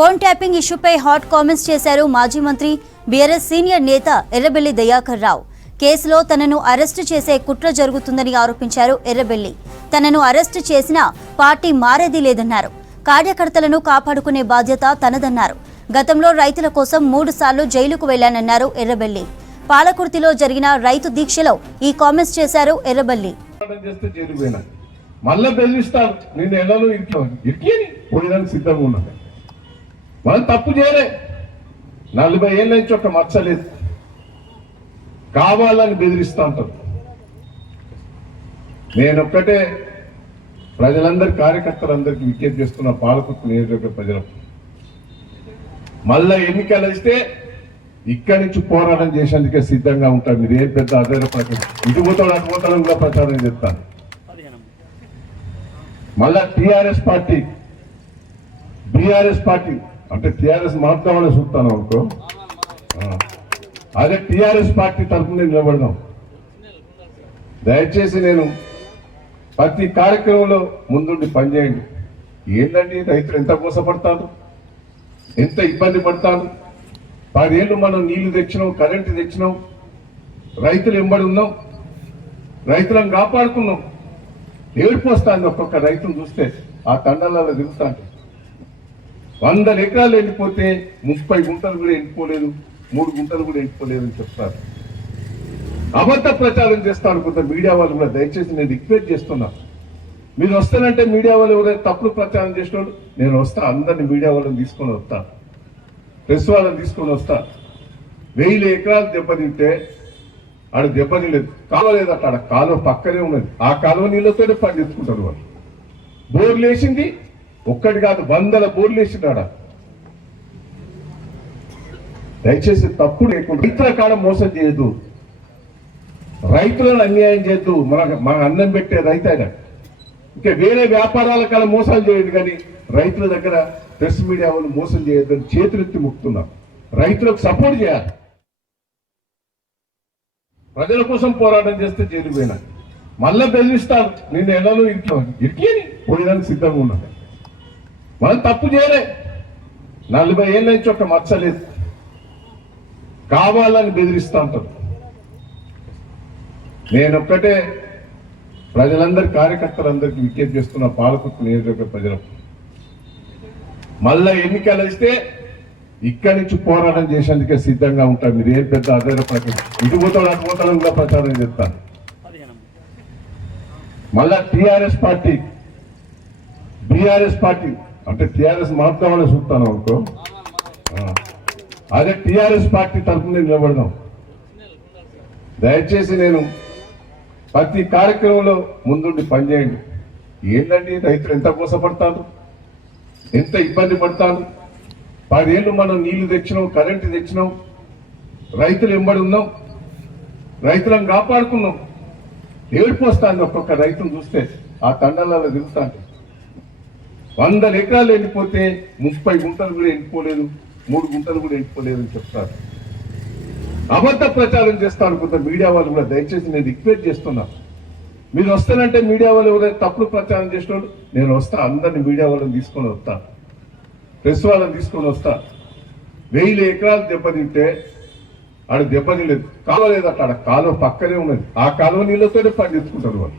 Phone tapping ఇష్యూపై hot comments చేశారు మాజీ మంత్రి బీఆర్ఎస్ సీనియర్ నేత ఎర్రబెల్లి దయాకర్ రావు. కేసులో తనను అరెస్టు చేసే కుట్ర జరుగుతుందని ఆరోపించారు ఎర్రబెల్లి. తనను అరెస్టు చేసినా పార్టీ మారేది లేదన్నారు. కార్యకర్తలను కాపాడుకునే బాధ్యత తనదన్నారు. గతంలో రైతుల కోసం మూడు సార్లు జైలుకు వెళ్ళానన్నారు ఎర్రబెల్లి. పాలకుర్తిలో జరిగిన రైతు దీక్షలో ఈ కామెంట్స్ చేశారు ఎర్రబెల్లి. మళ్ళా బెదిరిస్తారు. నేను ఎలానో ఇంట్లో. ఇరికి పోయడానికి సిద్ధంగా ఉన్నాను. మనం తప్పు చేయలే. నలభై ఏళ్ళ నుంచి ఒక మచ్చలేదు కావాలని బెదిరిస్తా ఉంటారు. నేను ఒక్కటే ప్రజలందరి కార్యకర్తలందరికీ విజ్ఞప్తి చేస్తున్న పాలకుర్తి నియోజకవర్గ ప్రజలకు. మళ్ళా ఎన్నికలు వస్తే ఇక్కడి నుంచి పోరాటం చేసేందుకే సిద్ధంగా ఉంటారు. మీరు ఏం పెద్ద అదే ఇటు పోతాడు అటు పోతాడు కూడా ప్రచారం చేస్తాను మళ్ళా టిఆర్ఎస్ పార్టీ బీఆర్ఎస్ పార్టీ అంటే టిఆర్ఎస్ మార్పుదామని చూస్తాను అనుకో. అదే టిఆర్ఎస్ పార్టీ తరఫున నేను నిలబడదాం దయచేసి నేను ప్రతి కార్యక్రమంలో ముందుండి పనిచేయండి. ఏంటండి రైతులు ఎంత మోసపడతారు? ఎంత ఇబ్బంది పడతారు? పదేళ్ళు మనం నీళ్ళు తెచ్చినాం కరెంటు తెచ్చినాం రైతులు ఎంబడి ఉన్నాం రైతులను కాపాడుకున్నాం. ఏడుపు వస్తుంది ఒక్కొక్క రైతును చూస్తే ఆ తండాలలో దిగుతాంటే వందల ఎకరాలు ఎండిపోతే ముప్పై గుంటలు కూడా ఎండిపోలేదు మూడు గుంటలు కూడా ఎండిపోలేదు అని చెప్తారు. అబద్ధ ప్రచారం చేస్తారు కొంత మీడియా వాళ్ళు కూడా దయచేసి నేను రిక్వెస్ట్ చేస్తున్నా. మీరు వస్తానంటే మీడియా వాళ్ళు ఎవరైనా తప్పుడు ప్రచారం చేసిన నేను వస్తా అందరిని మీడియా వాళ్ళని తీసుకొని వస్తా. ప్రెస్ వాళ్ళని తీసుకొని వస్తా. వెయ్యి ఎకరాలు దెబ్బతింటే ఆడ దెబ్బతిలేదు కాలువ లేదు అక్కడ కాలువ పక్కనే ఉన్నది. ఆ కాలువ నీళ్ళతోనే పండించుకుంటారు వాళ్ళు. బోర్లు వేసింది ఒక్కటి కాదు వందల బోర్లు వేసినాడు దయచేసి తప్పు లేకుండా రైతుల కాడ మోసం చేయదు రైతులను అన్యాయం చేయొద్దు. మన మన అన్నం పెట్టే రైతు ఆయన ఇంకా వేరే వ్యాపారాల కాడ మోసాలు చేయడు కానీ రైతుల దగ్గర ప్రెస్ మీడియా వాళ్ళు మోసం చేయొద్దని చేతులెత్తి ముక్తున్నాం రైతులకు సపోర్ట్ చేయాలి. ప్రజల కోసం పోరాటం చేస్తే చేరిపోయినా మళ్ళీ బెదిరిస్తారు. నేను ఎలానో ఇంట్లో. ఇరికి పోయడానికి సిద్ధంగా ఉన్నాను మనం తప్పు చేయలే. నలభై ఏళ్ళ నుంచి ఒక మచ్చలేదు కావాలని బెదిరిస్తా అంటారు నేను ఒక్కటే ప్రజలందరి కార్యకర్తలందరికీ విజ్ఞప్తి చేస్తున్న పాలకుర్తి నియోజకవర్గ ప్రజలకు. మళ్ళా ఎన్నికలు వస్తే ఇక్కడి నుంచి పోరాటం చేసేందుకే సిద్ధంగా ఉంటారు మీరు ఏం పెద్ద అదే ప్రచారం ఇటు పోతాడు అటు పోతాడు కూడా ప్రచారం చేస్తాను మళ్ళా టిఆర్ఎస్ పార్టీ బీఆర్ఎస్ పార్టీ అంటే టిఆర్ఎస్ మార్పుదామని చూస్తాను అనుకో. అదే టిఆర్ఎస్ పార్టీ తరఫున నేను నిలబడదాం. దయచేసి నేను ప్రతి కార్యక్రమంలో ముందుండి పనిచేయండి. ఏంటండి రైతులు ఎంత మోసపడతాను ఎంత ఇబ్బంది పడతాను పదేళ్ళు మనం నీళ్ళు తెచ్చినాం కరెంటు తెచ్చినాం రైతులు ఎంబడి ఉన్నాం రైతులను కాపాడుకున్నాం. ఏడిపోస్తాను ఒక్కొక్క రైతును చూస్తే ఆ తండాలలో దిగుతాంటే వందల ఎకరాలు ఎండిపోతే ముప్పై గుంటలు కూడా ఎండిపోలేదు మూడు గుంటలు కూడా ఎండిపోలేదు అని చెప్తారు. అబద్ధ ప్రచారం చేస్తారు కొంత మీడియా వాళ్ళు కూడా దయచేసి నేను రిక్వెస్ట్ చేస్తున్నా. మీరు వస్తానంటే మీడియా వాళ్ళు ఎవరైనా తప్పుడు ప్రచారం చేసిన నేను వస్తా అందరిని మీడియా వాళ్ళని తీసుకొని వస్తా. ప్రెస్ వాళ్ళని తీసుకొని వస్తా. వెయ్యి ఎకరాలు దెబ్బతింటే ఆడ దెబ్బతిలేదు కాలువ లేదు అక్కడ కాలువ పక్కనే ఉన్నది. ఆ కాలువ నీళ్ళతోనే పండించుకుంటారు వాళ్ళు.